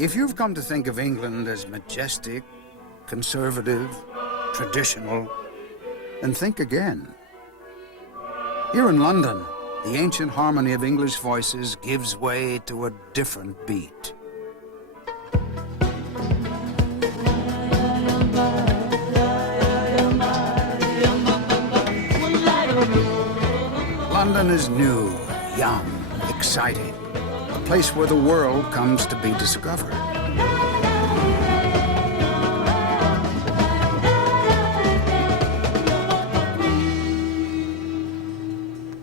If you've come to think of England as majestic, conservative, traditional, then think again. Here in London, the ancient harmony of English voices gives way to a different beat. London is new, young, exciting, a place where the world comes to be discovered.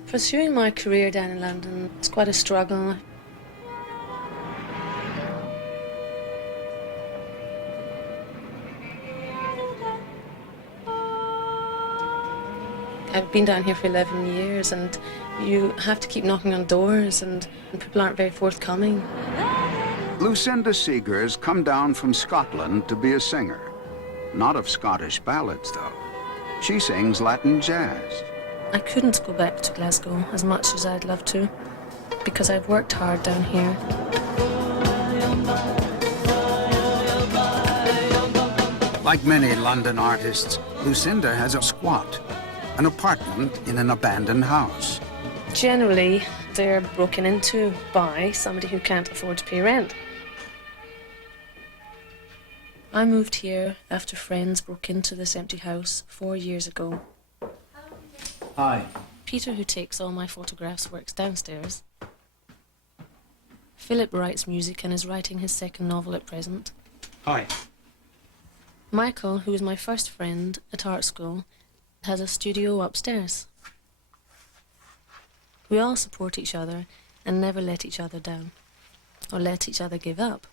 Pursuing my career down in London is quite a struggle. I've been down here for 11 years and you have to keep knocking on doors and people aren't very forthcoming. Lucinda Seeger's come down from Scotland to be a singer. Not of Scottish ballads, though. She sings Latin jazz. I couldn't go back to Glasgow as much as I'd love to because I've worked hard down here. Like many London artists, Lucinda has a squat, an apartment in an abandoned house. Generally, they're broken into by somebody who can't afford to pay rent. I moved here after friends broke into this empty house 4 years ago. Hi. Peter, who takes all my photographs, works downstairs. Philip writes music and is writing his second novel at present. Hi. Michael, who is my first friend at art school, has a studio upstairs. We all support each other and never let each other down, or let each other give up.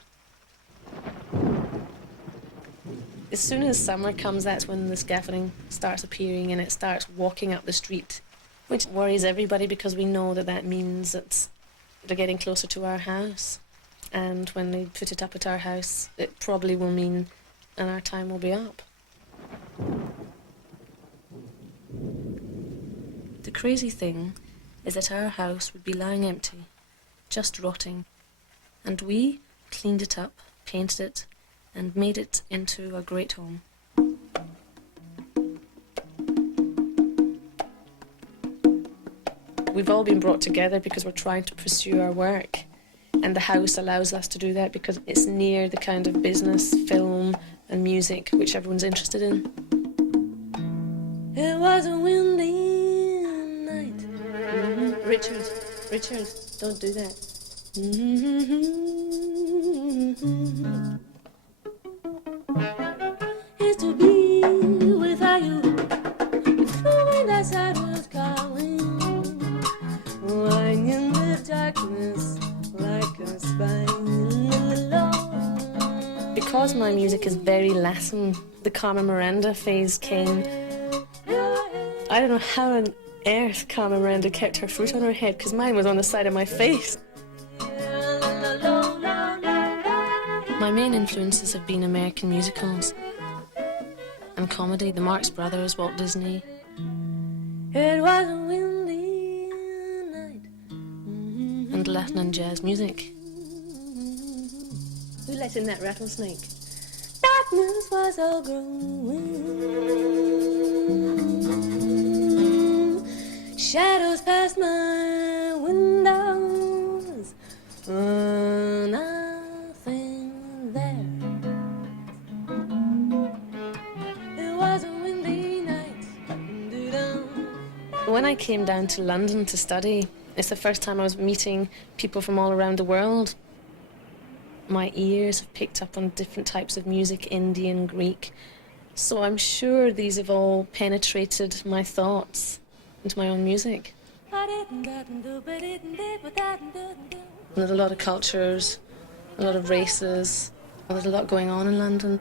As soon as summer comes, that's when the scaffolding starts appearing and it starts walking up the street, which worries everybody because we know that that means that they're getting closer to our house. And when they put it up at our house, it probably will mean and our time will be up. The crazy thing is that our house would be lying empty, just rotting, and we cleaned it up, painted it, and made it into a great home. We've all been brought together because we're trying to pursue our work, and the house allows us to do that because it's near the kind of business, film and music which everyone's interested in. It was a windy night. Richard, don't do that. Is to be without you. The wind outside was calling, lying in the darkness like a spine alone. Because my music is very Latin, the Carmen Miranda phase came. I don't know how on earth Carmen Miranda kept her fruit on her head because mine was on the side of my face. My main influences have been American musicals and comedy, the Marx Brothers, Walt Disney. It was a windy night. And Latin and jazz music. Who let in that rattlesnake? Darkness was all growing. Shadows past my windows. Nothing there. It was a windy night. When I came down to London to study, it's the first time I was meeting people from all around the world. My ears have picked up on different types of music, Indian, Greek. So I'm sure these have all penetrated my thoughts into my own music. There's a lot of cultures, a lot of races. There's a lot going on in London.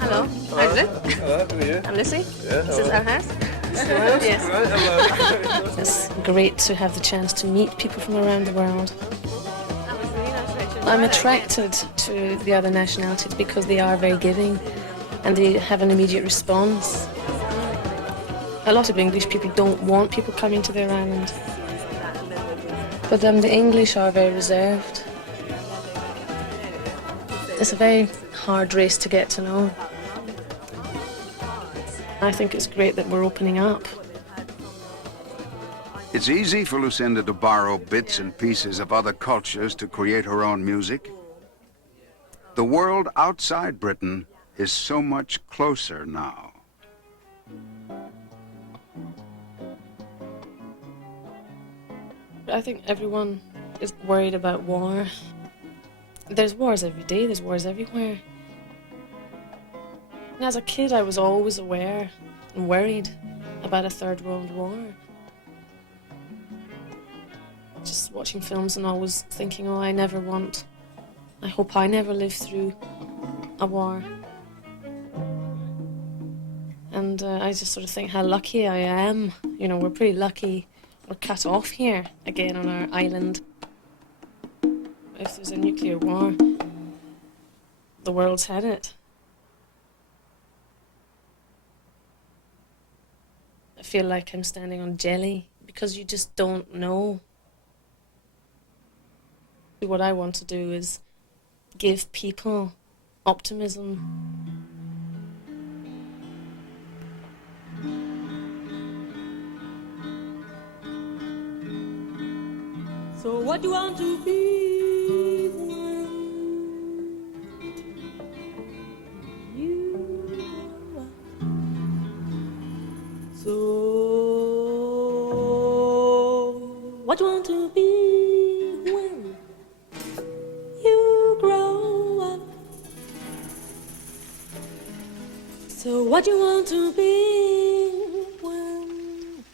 Hello, how's it? Hello, how are you? I'm Lucy. Yeah, This is our house. Yes. Hello. It's great to have the chance to meet people from around the world. I'm attracted to the other nationalities because they are very giving and they have an immediate response. A lot of English people don't want people coming to their island. But the English are very reserved. It's a very hard race to get to know. I think it's great that we're opening up. It's easy for Lucinda to borrow bits and pieces of other cultures to create her own music. The world outside Britain is so much closer now. I think everyone is worried about war. There's wars every day, there's wars everywhere. And as a kid, I was always aware and worried about a Third World War. Just watching films and always thinking, oh, I hope I never live through a war. And I just sort of think how lucky I am. You know, we're pretty lucky. We're cut off here, again, on our island. If there's a nuclear war, the world's had it. I feel like I'm standing on jelly, because you just don't know. What I want to do is give people optimism. So what do you want to be when you grow up? So what do you want to be when you grow up? So what do you want to be when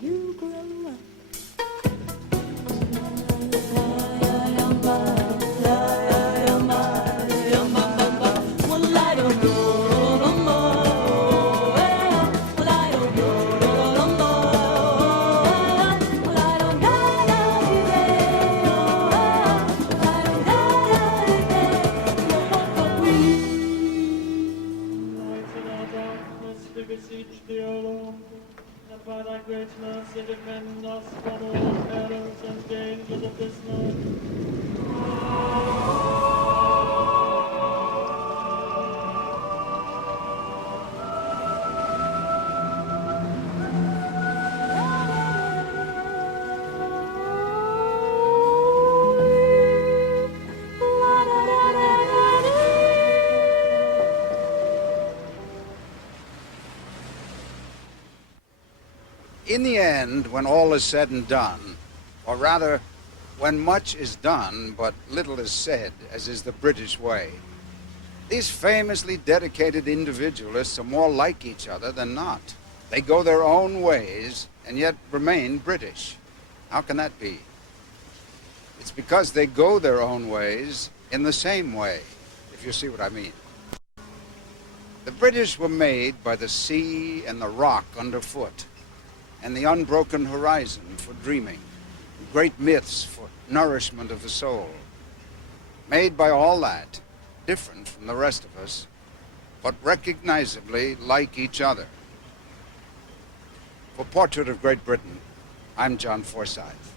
you grow up? Well, I don't know no more. Well, I don't know no more. Well, I don't know beseech thee, O Lord, that by thy great mercy defend us from all perils and dangers of this life. In the end, when all is said and done, or rather, when much is done but little is said, as is the British way, these famously dedicated individualists are more like each other than not. They go their own ways and yet remain British. How can that be? It's because they go their own ways in the same way, if you see what I mean. The British were made by the sea and the rock underfoot, and the unbroken horizon for dreaming, great myths for nourishment of the soul. Made by all that, different from the rest of us, but recognizably like each other. For Portrait of Great Britain, I'm John Forsyth.